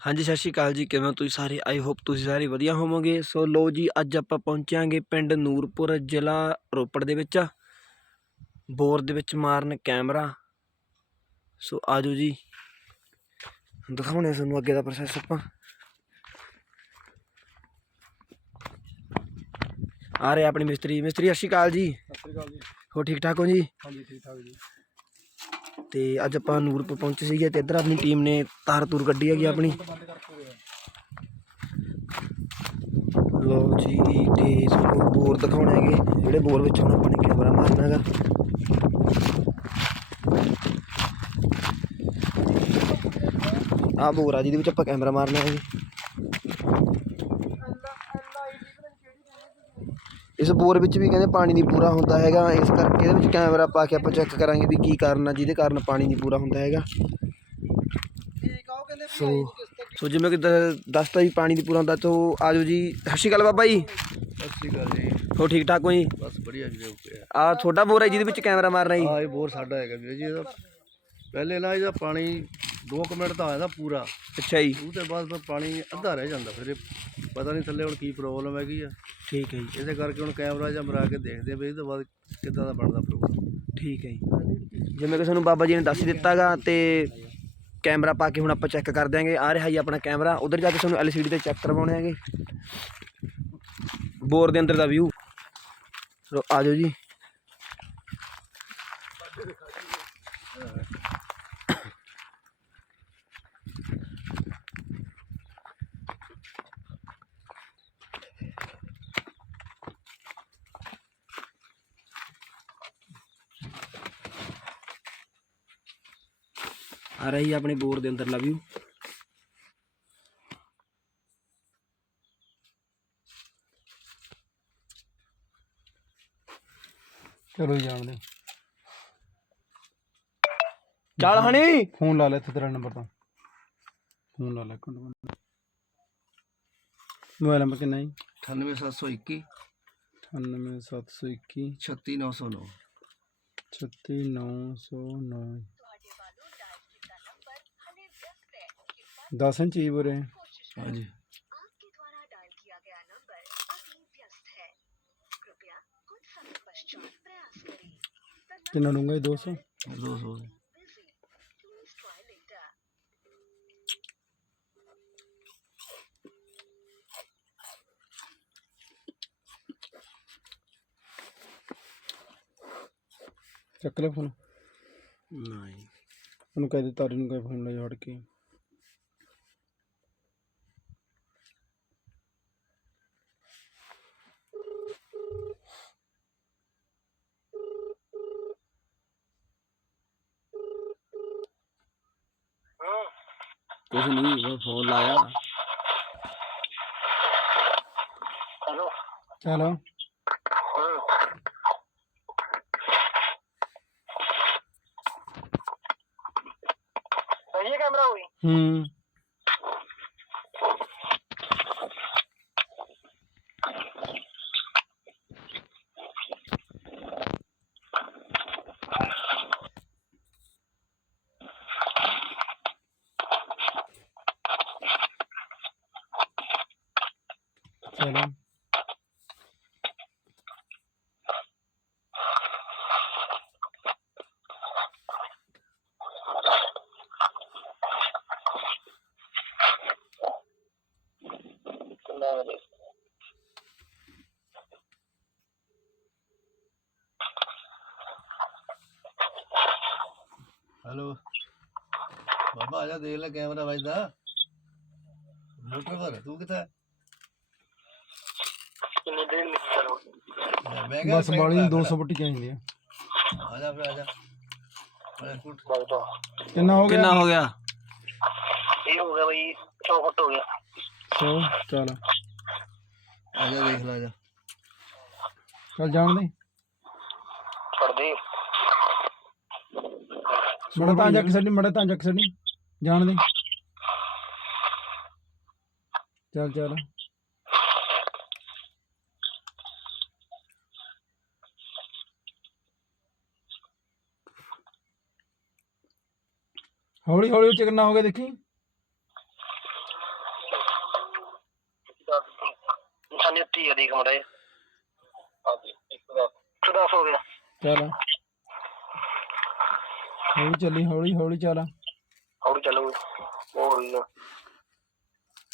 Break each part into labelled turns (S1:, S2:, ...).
S1: ਹਾਂਜੀ ਸਤਿ ਸ਼੍ਰੀ ਅਕਾਲ ਜੀ। ਕਿਵੇਂ ਹੋ ਤੁਸੀਂ ਸਾਰੇ? ਆਈ ਹੋਪ ਤੁਸੀਂ ਸਾਰੇ ਵਧੀਆ ਹੋਵੋਗੇ। ਸੋ ਲੋ ਜੀ ਅੱਜ ਆਪਾਂ ਪਹੁੰਚਾਂਗੇ ਪਿੰਡ ਨੂਰਪੁਰ ਜ਼ਿਲ੍ਹਾ ਰੋਪੜ ਦੇ ਵਿੱਚ। ਬੋਰ ਦੇ ਵਿੱਚ ਮਾਰਨ ਕੈਮਰਾ। ਸੋ ਆਜੋ ਜੀ। ਦਿਖਾਉਣੇ ਤੁਹਾਨੂੰ ਅੱਗੇ ਦਾ ਪ੍ਰੋਸੈਸ ਆਪਾਂ। ਆ ਰਹੇ ਆਪਣੀ ਮਿਸਤਰੀ। ਮਿਸਤਰੀ ਸਤਿ ਸ਼੍ਰੀ ਅਕਾਲ ਜੀ।
S2: ਸਤਿ ਸ਼੍ਰੀ ਅਕਾਲ ਜੀ।
S1: ਹੋ ਠੀਕ ਠਾਕ ਹੋ ਜੀ?
S2: ਹਾਂਜੀ ਠੀਕ ਠਾਕ ਜੀ।
S1: ਤੇ ਅੱਜ ਆਪਾਂ ਨੂਰਪੁਰ ਪਹੁੰਚੇ ਸੀਗੇ ਤੇ ਇੱਧਰ ਆਪਣੀ ਟੀਮ ਨੇ ਤਾਰ ਤੂਰ ਕੱਢੀ ਹੈਗੀ ਆਪਣੀ।
S2: ਬੰਦ ਕਰਕੇ ਹੋਇਆ
S1: ਲੋ ਜੀ ਤੇ ਤੁਹਾਨੂੰ ਬੋਰ ਦਿਖਾਉਣੇ ਹੈਗੇ, ਜਿਹੜੇ ਬੋਰ ਵਿੱਚ ਹੁਣ ਆਪਾਂ ਨੇ ਕੈਮਰਾ ਮਾਰਨਾ ਹੈਗਾ। ਆ ਬੋਰ ਆ, ਜਿਹਦੇ ਵਿੱਚ ਆਪਾਂ ਕੈਮਰਾ ਮਾਰਨਾ ਹੈ ਜੀ ਇਸ ਬੋਰ ਵਿੱਚ ਵੀ ਕਹਿੰਦੇ ਪਾਣੀ ਨਹੀਂ ਪੂਰਾ ਹੁੰਦਾ ਹੈਗਾ ਇਸ ਕਰਕੇ ਇਹਦੇ ਵਿੱਚ ਕੈਮਰਾ ਪਾ ਕੇ ਆਪਾਂ ਚੈੱਕ ਕਰਾਂਗੇ ਵੀ ਕੀ ਕਾਰਨ ਆ ਜਿਹਦੇ ਕਾਰਨ ਪਾਣੀ ਨਹੀਂ ਪੂਰਾ ਹੁੰਦਾ ਹੈਗਾ। ਸੋ ਸੋ ਜਿਵੇਂ ਕਿ ਦ- ਦੱਸਤਾ ਜੀ ਪਾਣੀ ਨਹੀਂ ਪੂਰਾ ਹੁੰਦਾ ਤਾਂ ਆਜੋ ਜੀ। ਸਤਿ ਸ਼੍ਰੀ ਅਕਾਲ ਬਾਬਾ ਜੀ।
S2: ਸਤਿ ਸ਼੍ਰੀ ਅਕਾਲ ਜੀ।
S1: ਹੋ ਠੀਕ ਠਾਕ ਹੋ ਜੀ?
S2: ਬਸ ਬੜੀਆ ਜੀ ਓਕੇ
S1: ਆ ਤੁਹਾਡਾ ਬੋਰ ਹੈ ਜਿਹਦੇ ਵਿੱਚ ਕੈਮਰਾ ਮਾਰਨਾ ਜੀ?
S2: ਆ ਇਹ ਬੋਰ ਸਾਡਾ ਹੈਗਾ ਵੀਰੇ ਜੀ ਇਹਦਾ ਪਹਿਲੇ ਨਾ ਇਹਦਾ ਪਾਣੀ 2 ਮਿੰਟ ਦਾ ਆਇਆ ਪੂਰਾ।
S1: ਅੱਛਾ ਜੀ।
S2: ਉਹ ਤੇ ਬਾਅਦ ਫਿਰ ਪਾਣੀ ਅੱਧਾ ਰਹਿ ਜਾਂਦਾ। ਫਿਰ ਇਹ ਪਤਾ ਨਹੀਂ ਥੱਲੇ ਹੁਣ ਕੀ ਪ੍ਰੋਬਲਮ ਹੈਗੀ ਆ।
S1: ਠੀਕ ਹੈ ਜੀ।
S2: ਇਸੇ ਕਰਕੇ ਹੁਣ ਕੈਮਰਾ ਜਾਂ ਮਰਾ ਕੇ ਦੇਖਦੇ ਆ ਵੀ ਇਹ ਤੋਂ ਬਾਅਦ ਕਿੱਦਾਂ ਦਾ ਬਣਦਾ ਪ੍ਰੋਗਰਾਮ
S1: ਠੀਕ ਹੈ ਜੀ। ਜਿਵੇਂ ਕਿ ਤੁਹਾਨੂੰ ਬਾਬਾ ਜੀ ਨੇ ਦੱਸ ਹੀ ਦਿੱਤਾਗਾ ਤੇ ਕੈਮਰਾ ਪਾ ਕੇ ਹੁਣ ਆਪਾਂ ਚੈੱਕ ਕਰ ਦਿਆਂਗੇ। ਆ ਰਿਹਾ ਜੀ ਆਪਣਾ ਕੈਮਰਾ ਉਧਰ ਜਾ ਕੇ ਤੁਹਾਨੂੰ ਐਲਸੀਡੀ ਤੇ ਚੈੱਕ ਕਰਵਾਉਣੇ ਹੈਗੇ। ਬੋਰ ਦੇ ਅੰਦਰ ਦਾ ਵਿਊ ਚਲੋ ਆ ਜਾਓ ਜੀ। ਆ ਰਹੀ ਆਪਣੇ ਬੋਰ ਦੇ ਅੰਦਰਲਾ ਵਿਊ
S2: ਚਲੋ ਜਾਣਦੇ
S1: ਚੱਲ ਹਣੀ।
S2: ਫੋਨ ਲਾ ਲੈ ਇੱਥੇ ਤੇਰਾ ਨੰਬਰ ਤਾਂ। मोबाइल नंबर
S3: कितना
S2: अठानवे
S3: सात
S2: सौ अठानवे सात सौ छत्तीस
S3: नौ
S4: सौ नौ। छत्तीस नौ सौ नौ। दस इंच ही।
S2: बुरे हाँ।
S3: जी
S4: दो सौ? दो सौ।
S2: ਚੱਕ ਲੈ ਫੋਨ
S1: ਨਹੀਂ।
S2: ਉਹਨੂੰ ਕਹਿ ਦੇ ਤਾਰੀ ਨੂੰ ਕਹਿ ਫੋਨ ਲੈ ਹੜ ਕੇ।
S1: ਕੁਝ ਨਹੀਂ ਮੈਂ ਫੋਨ ਲਾਇਆ।
S2: ਚਲੋ
S5: ਸਹੀ ਹੈ ਕੈਮਰਾ ਹੋਈ
S2: ਹੂੰ
S3: ਹੈਲੋ। ਬਾਬਾ ਆ ਜਾ ਦੇਖ ਲੈ ਕੈਮਰਾ ਵੱਜਦਾ। ਮੋਟਰ ਪਰ ਤੂੰ ਕਿੱਥੇ
S5: ਕਿੰਨੀ ਦੇਰ ਨਹੀਂ ਚਲੋ
S3: ਮੈਂ- ਮੈਂ ਕਿਹਾ
S2: ਬਸ ਬਾਲੀ 200 ਫੁੱਟ ਚਾਹੀਦੀ ਆ।
S3: ਆ ਜਾ ਫਿਰ ਆ ਜਾ।
S2: ਕਿੰਨਾ ਹੋ ਗਿਆ?
S1: ਕਿੰਨਾ ਹੋ ਗਿਆ?
S5: ਇਹ ਹੋ ਗਿਆ ਬਈ 100 ਫੁੱਟ ਹੋ ਗਿਆ।
S2: 100 ਚੱਲ।
S3: ਆ ਜਾ ਦੇਖ ਲੈ ਆ ਜਾ।
S2: ਚੱਲ ਜਾਣ ਦੇ।
S5: ਛੱਡ ਦੇ
S2: ਮੜਾ ਤਾਂ ਜੱਕ ਛੱਡੀ ਮੜਾ ਤਾਂ ਜੱਕ ਛੱਡੀ ਜਾਣ ਦੇ। ਚੱਲ ਚੱਲ। ਹੌਲੀ ਹੌਲੀ ਉੱਚ ਕਿੰਨਾ ਹੋ ਗਿਆ ਦੇਖੀ
S5: 25 ਆ ਦੇਖ ਮੜਾ ਹਾਂਜੀ 110 ਹੋ ਗਿਆ
S6: ਚੱਲ ਹੌਲੀ ਚੱਲੀ ਹੌਲੀ ਹੌਲੀ ਚੱਲ।
S5: ਹੌਲੀ ਚੱਲੋ ਉਹ ਹੋਈ ਆ?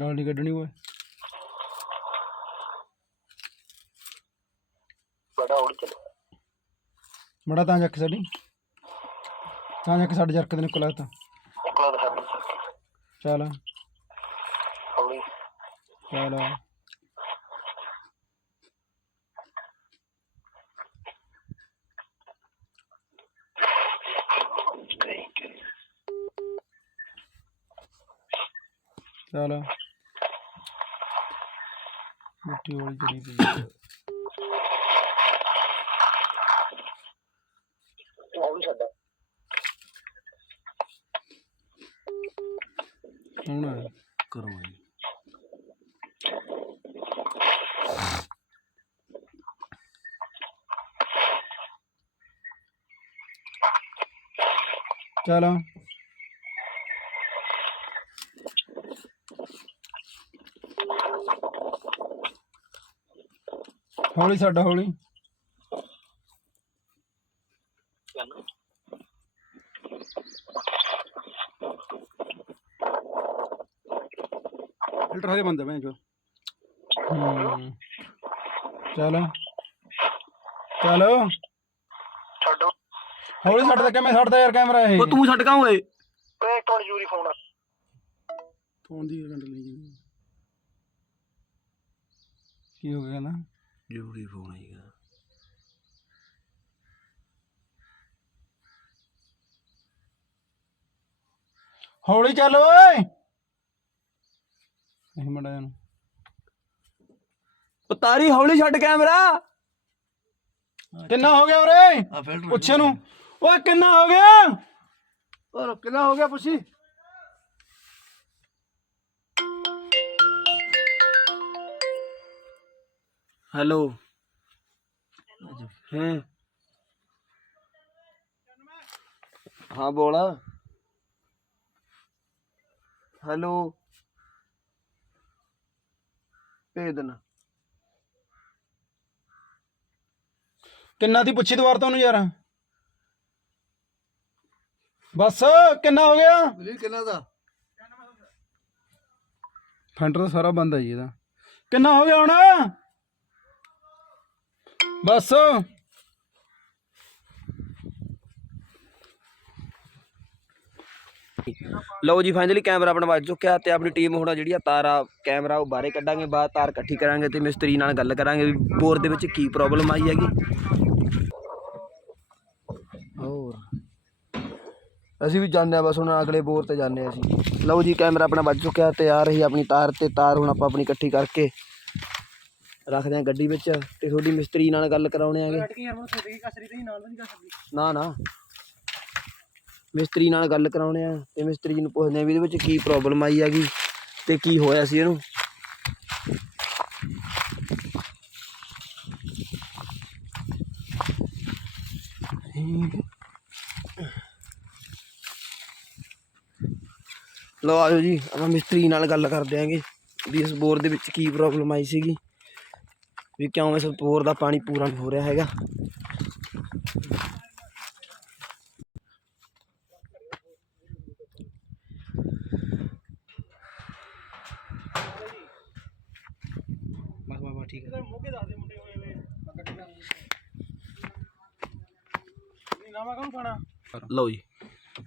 S6: ਗਾਲ ਨਹੀਂ ਕੱਢਣੀ ਓਏ।
S5: ਬੜਾ ਹੌਲੀ ਚੱਲੋ।
S6: ਮੜਾ ਤਾਂ ਜੱਕ ਸਾਡੀ। ਤਾਂ ਜੱਕ ਸਾਡੇ ਜਰਕ ਦੇ ਨਿਕਲ ਆਤਾ
S5: ਇਕਲਾ ਦਾ ਹੱਥ
S6: ਚੱਲ।
S5: ਹੌਲੀ।
S6: ਚੱਲ। ਚੱਲ। ਮਿੱਟੀ ਵਾਲੀ ਚਲੀ ਪਈ ਆ।
S5: ਹੌਲੀ ਛੱਡ
S6: ਕੌਣ ਆ। ਕਰੋ ਜੀ। ਚੱਲ। ਹੌਲੀ ਛੱਡ ਹੌਲੀ। ਫਿਲਟਰ ਹਰੇ ਬੰਦ ਮੈਂ ਜੋ ਚੱਲ। ਚੱਲ।
S5: ਛੱਡੋ।
S6: ਹੌਲੀ ਛੱਡ ਦੇ ਕਿਵੇਂ ਛੱਡਦਾ ਯਾਰ ਕੈਮਰਾ ਇਹ?
S1: ਉਹ ਤੂੰ ਛੱਡ ਕਾ ਓਏ?
S5: ਓਏ ਇੱਕ ਮਿੰਟ ਜੂਰੀ ਫੋਨ
S6: ਫੋਨ ਦੀ ਘੰਟ ਲਈ ਜੀ ਕੀ ਹੋ ਗਿਆ ਨਾ?
S1: ਜ਼ਰੂਰੀ ਫੋਨ ਆਈਗਾ
S6: ਹੌਲੀ ਚੱਲ ਓਏ। ਨਹੀਂ ਮੜਾ ਜਾਨੂੰ
S1: ਉਹ ਤਾਰੀ ਹੌਲੀ ਛੱਡ ਕੈਮਰਾ।
S6: ਕਿੰਨਾ ਹੋ ਗਿਆ ਓਰੇ
S7: ਆ ਫਿਲਟਰ
S6: ਪੁੱਛੇ ਨੂੰ। ਓਏ ਕਿੰਨਾ ਹੋ ਗਿਆ?
S2: ਔਰ ਕਿੰਨਾ ਹੋ ਗਿਆ ਪੁੱਛੀ?
S1: ਹੈਲੋ। ਹੈ ਹਾਂ ਬੋਲ। ਹੈਲੋ। ਭੇਜ ਦੇਣਾ।
S6: ਕਿੰਨਾ ਦੀ ਪੁੱਛੀ ਦੁਬਾਰਾ ਤੁਹਾਨੂੰ ਯਾਰ? ਬਸ ਕਿੰਨਾ ਹੋ ਗਿਆ?
S7: ਬਲੀ ਕਿੰਨਾ ਦਾ?
S6: ਫੈਂਟਰ ਸਾਰਾ ਬੰਦ ਹੈ ਜੀ ਇਹਦਾ। ਕਿੰਨਾ ਹੋ ਗਿਆ ਹੁਣ? ਬਸ।
S1: ਲਓ ਜੀ ਫਾਈਨਲੀ ਕੈਮਰਾ ਆਪਣਾ ਵੱਜ ਚੁੱਕਿਆ ਤੇ ਆਪਣੀ ਟੀਮ ਹੁਣ ਜਿਹੜੀ ਆ ਤਾਰਾ ਕੈਮਰਾ ਉਹ ਬਾਹਰੇ ਕੱਢਾਂਗੇ ਬਾਅਦ ਤਾਰ ਇਕੱਠੀ ਕਰਾਂਗੇ ਤੇ ਮਿਸਤਰੀ ਨਾਲ ਗੱਲ ਕਰਾਂਗੇ ਵੀ ਬੋਰ ਦੇ ਵਿੱਚ ਕੀ ਪ੍ਰੋਬਲਮ ਆਈ ਹੈਗੀ। ਹੋਰ। ਅਸੀਂ ਵੀ ਜਾਂਦੇ ਆ ਬਸ ਹੁਣ ਅਗਲੇ ਬੋਰ ਤੇ ਜਾਂਦੇ ਆ ਅਸੀਂ। ਲਓ ਜੀ ਕੈਮਰਾ ਆਪਣਾ ਵੱਜ ਚੁੱਕਿਆ ਤੇ ਆ ਰਹੀ ਆਪਣੀ ਤਾਰ ਤੇ, ਤਾਰ ਹੁਣ ਆਪਾਂ ਆਪਣੀ ਇਕੱਠੀ ਕਰਕੇ ਰੱਖਦੇ ਆ ਗੱਡੀ ਵਿੱਚ ਤੇ ਤੁਹਾਡੀ ਮਿਸਤਰੀ ਨਾਲ ਗੱਲ ਕਰਾਉਣੇ ਆਗੇ। ਨਾ ਨਾ। ਮਿਸਤਰੀ ਨਾਲ ਗੱਲ ਕਰਾਉਣੇ ਆ ਤੇ ਮਿਸਤਰੀ ਨੂੰ ਪੁੱਛਦੇ ਆ ਵੀ ਇਹਦੇ ਵਿੱਚ ਕੀ ਪ੍ਰੋਬਲਮ ਆਈ ਹੈਗੀ ਤੇ ਕੀ ਹੋਇਆ ਸੀ ਇਹਨੂੰ। ਲੋ ਆਜੋ ਜੀ ਆਪਾਂ ਮਿਸਤਰੀ ਨਾਲ ਗੱਲ ਕਰਦੇ ਆਂਗੇ ਵੀ ਇਸ ਬੋਰ ਦੇ ਵਿੱਚ ਕੀ ਪ੍ਰੋਬਲਮ ਆਈ ਸੀਗੀ। ਵੀ ਕਿਉਂ ਇਸ ਬੋਰ ਦਾ ਪਾਣੀ ਪੂਰਾ ਨਹੀਂ ਹੋ ਰਿਹਾ ਹੈਗਾ। ਲਓ ਜੀ।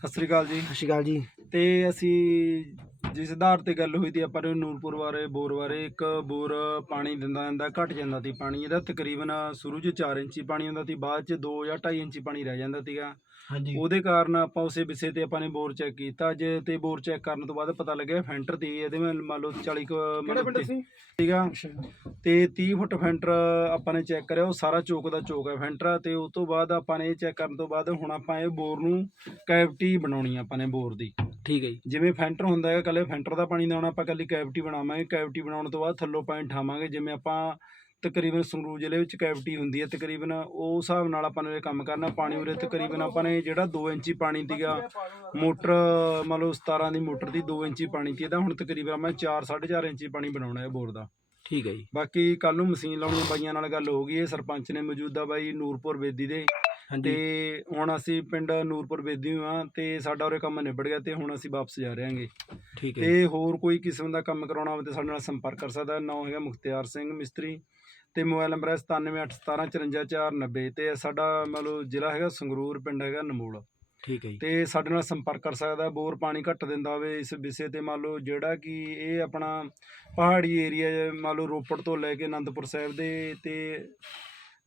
S6: ਸਤਿ ਸ੍ਰੀ ਅਕਾਲ ਜੀ।
S1: ਸਤਿ ਸ਼੍ਰੀ ਅਕਾਲ ਜੀ।
S6: ਤੇ ਅਸੀਂ ਜਿਸ ਆਧਾਰ ਤੇ ਗੱਲ ਹੋਈ ਤੀ ਆਪਾਂ ਨੇ ਨੂਰਪੁਰ ਬਾਰੇ ਬੋਰ ਬਾਰੇ ਇੱਕ ਬੋਰ ਪਾਣੀ ਦਿੰਦਾ ਜਾਂਦਾ ਘਟ ਜਾਂਦਾ ਸੀ ਪਾਣੀ ਇਹਦਾ ਤਕਰੀਬਨ ਸ਼ੁਰੂ 'ਚ 4 ਇੰਚੀ ਪਾਣੀ ਹੁੰਦਾ ਸੀ ਬਾਅਦ 'ਚ 2 ਜਾਂ 2.5 ਇੰਚੀ ਪਾਣੀ ਰਹਿ ਜਾਂਦਾ ਸੀਗਾ।
S1: ਹਾਂਜੀ।
S6: ਉਹਦੇ ਕਾਰਨ ਆਪਾਂ ਉਸੇ ਵਿਸ਼ੇ ਤੇ ਆਪਾਂ ਨੇ ਬੋਰ ਚੈੱਕ ਕੀਤਾ ਅੱਜ ਤੇ ਬੋਰ ਚੈੱਕ ਕਰਨ ਤੋਂ ਬਾਅਦ ਪਤਾ ਲੱਗਿਆ ਫੈਂਟਰ ਦੀ ਇਹਦੇ ਵਿੱਚ ਮੰਨ ਲਓ 40 ਕੁ ਮਤਲਬ ਸੀਗਾ। ਤੇ 30 ਫੁੱਟ ਫੈਂਟਰ ਆਪਾਂ ਨੇ ਚੈੱਕ ਕਰਿਆ ਉਹ ਸਾਰਾ ਚੋਕ ਦਾ ਚੋਕ ਹੈ ਫੈਂਟਰ ਤੇ ਉਸ ਤੋਂ ਬਾਅਦ ਆਪਾਂ ਨੇ ਇਹ ਚੈੱਕ ਕਰਨ ਤੋਂ ਬਾਅਦ ਹੁਣ ਆਪਾਂ ਇਹ ਬੋਰ ਨੂੰ ਕੈਵਿਟੀ ਬਣਾਉਣੀ ਆਪਾਂ ਨੇ ਬੋਰ ਦੀ।
S1: ਠੀਕ ਹੈ ਜੀ।
S6: ਜਿਵੇਂ ਫੈਂਟਰ ਹੁੰਦਾ ਹੈ ਕੱਲੇ ਫੈਂਟਰ ਦਾ ਪਾਣੀ ਲਾਉਣਾ ਆਪਾਂ ਕੱਲੀ ਕੈਵਿਟੀ ਬਣਾਵਾਂਗੇ। ਕੈਵਿਟੀ ਬਣਾਉਣ ਤੋਂ ਬਾਅਦ ਥੱਲੋਂ ਪਾਣੀ ਠਾਵਾਂਗੇ। ਜਿਵੇਂ ਆਪਾਂ ਤਕਰੀਬਨ ਸੰਗਰੂਰ ਜ਼ਿਲ੍ਹੇ ਵਿੱਚ ਕੈਵਿਟੀ ਹੁੰਦੀ ਹੈ ਤਕਰੀਬਨ ਉਹ ਹਿਸਾਬ ਨਾਲ ਆਪਾਂ ਨੇ ਇਹ ਕੰਮ ਕਰਨਾ। ਪਾਣੀ ਉਰੇ ਤਕਰੀਬਨ ਆਪਾਂ ਨੇ ਜਿਹੜਾ 2 ਇੰਚੀ ਪਾਣੀ ਸੀਗਾ ਮੋਟਰ ਮੰਨ ਲਓ 17 ਦੀ ਮੋਟਰ ਦੀ 2 ਇੰਚੀ ਪਾਣੀ ਸੀ ਇਹਦਾ ਹੁਣ ਤਕਰੀਬਨ ਮੈਂ 4 4.5 ਇੰਚੀ ਪਾਣੀ ਬਣਾਉਣਾ ਹੈ ਬੋਰ ਦਾ।
S1: ਠੀਕ ਹੈ ਜੀ।
S6: ਬਾਕੀ ਕੱਲ ਨੂੰ ਮਸ਼ੀਨ ਲਾਉਣੀ ਬਾਈਆਂ ਨਾਲ ਗੱਲ ਹੋ ਗਈ ਹੈ। ਸਰਪੰਚ ਨੇ ਮੌਜੂਦਾ ਬਾਈ ਨੂਰਪੁਰ ਬੇਦੀ ਦੇ।
S1: ਹਾਂਜੀ।
S6: ਤੇ ਹੁਣ ਅਸੀਂ ਪਿੰਡ ਨੂਰਪੁਰ ਬੇਦੀ ਹਾਂ ਤੇ ਸਾਡਾ ਉਰੇ ਕੰਮ ਨਿਬੜ ਗਿਆ ਤੇ ਹੁਣ ਅਸੀਂ ਵਾਪਸ ਜਾ ਰਹੇ ਹਾਂਗੇ।
S1: ਠੀਕ ਹੈ
S6: ਤੇ ਹੋਰ ਕੋਈ ਕਿਸਮ ਦਾ ਕੰਮ ਕਰਾਉਣਾ ਹੋਵੇ ਤੇ ਸਾਡੇ ਨਾਲ ਸੰਪਰਕ ਕਰ ਸਕਦਾ। ਨਾਮ ਹੈਗਾ ਮੁਖਤਿਆਰ ਸਿੰਘ ਮਿਸਤਰੀ ਤੇ ਮੋਬਾਈਲ ਨੰਬਰ ਹੈ 9781754490 ਤੇ ਸਾਡਾ ਮੰਨ ਲਓ ਜ਼ਿਲ੍ਹਾ ਹੈਗਾ ਸੰਗਰੂਰ ਪਿੰਡ ਹੈਗਾ ਨਮੂਲ।
S1: ਠੀਕ ਹੈ ਜੀ।
S6: ਤੇ ਸਾਡੇ ਨਾਲ ਸੰਪਰਕ ਕਰ ਸਕਦਾ ਬੋਰ ਪਾਣੀ ਘੱਟ ਦਿੰਦਾ ਹੋਵੇ ਇਸ ਵਿਸ਼ੇ ਤੇ ਮੰਨ ਲਓ ਜਿਹੜਾ ਕਿ ਇਹ ਆਪਣਾ ਪਹਾੜੀ ਏਰੀਆ ਮੰਨ ਲਓ ਰੋਪੜ ਤੋਂ ਲੈ ਕੇ ਆਨੰਦਪੁਰ ਸਾਹਿਬ ਦੇ ਤੇ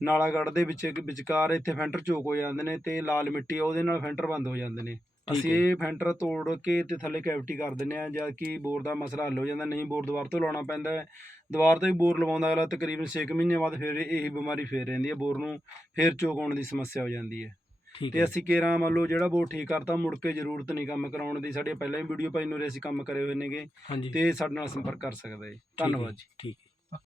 S6: ਨਾਲਾਗੜ੍ਹ ਦੇ ਵਿੱਚ ਵਿਚਕਾਰ ਇੱਥੇ ਫੈਂਟਰ ਚੋਕ ਹੋ ਜਾਂਦੇ ਨੇ ਤੇ ਲਾਲ ਮਿੱਟੀ ਆ ਉਹਦੇ ਨਾਲ ਫੈਂਟਰ ਬੰਦ ਹੋ ਜਾਂਦੇ ਨੇ। ਅਸੀਂ। ਇਹ ਫੈਂਟਰ ਤੋੜ ਕੇ ਤੇ ਥੱਲੇ ਕੈਵਿਟੀ ਕਰ ਦਿੰਦੇ ਆ ਜਦ ਕਿ ਬੋਰ ਦਾ ਮਸਲਾ ਹੱਲ ਹੋ ਜਾਂਦਾ ਨਹੀਂ ਬੋਰ ਦੁਬਾਰਾ ਤੋਂ ਲਾਉਣਾ ਪੈਂਦਾ ਹੈ। ਦੁਬਾਰਾ ਤੋਂ ਹੀ ਬੋਰ ਲਵਾਉਂਦਾ ਅਗਲਾ ਤਕਰੀਬਨ 6 ਮਹੀਨੇ ਬਾਅਦ ਫਿਰ ਇਹੀ ਬਿਮਾਰੀ ਫੇਰ ਰਹਿੰਦੀ ਹੈ ਬੋਰ ਨੂੰ ਫਿਰ ਚੋਕ ਆਉਣ ਦੀ ਸਮੱਸਿਆ ਹੋ ਜਾਂਦੀ ਹੈ। ਤੇ ਅਸੀਂ ਕੇਰਾਂ ਮੰਨ ਲਓ ਜਿਹੜਾ ਬੋਰ ਠੀਕ ਕਰਤਾ ਮੁੜ ਕੇ ਜ਼ਰੂਰਤ ਨਹੀਂ ਕੰਮ ਕਰਾਉਣ ਦੀ। ਸਾਡੇ ਪਹਿਲਾਂ ਹੀ ਵੀਡੀਓ ਪਾਈ ਨੂੰ ਅਸੀਂ ਕੰਮ ਕਰੇ ਹੋਏ ਨੇਗੇ ਤੇ ਸਾਡੇ ਨਾਲ ਸੰਪਰਕ ਕਰ ਸਕਦਾ ਹੈ ਧੰਨਵਾਦ ਜੀ।
S1: ਠੀਕ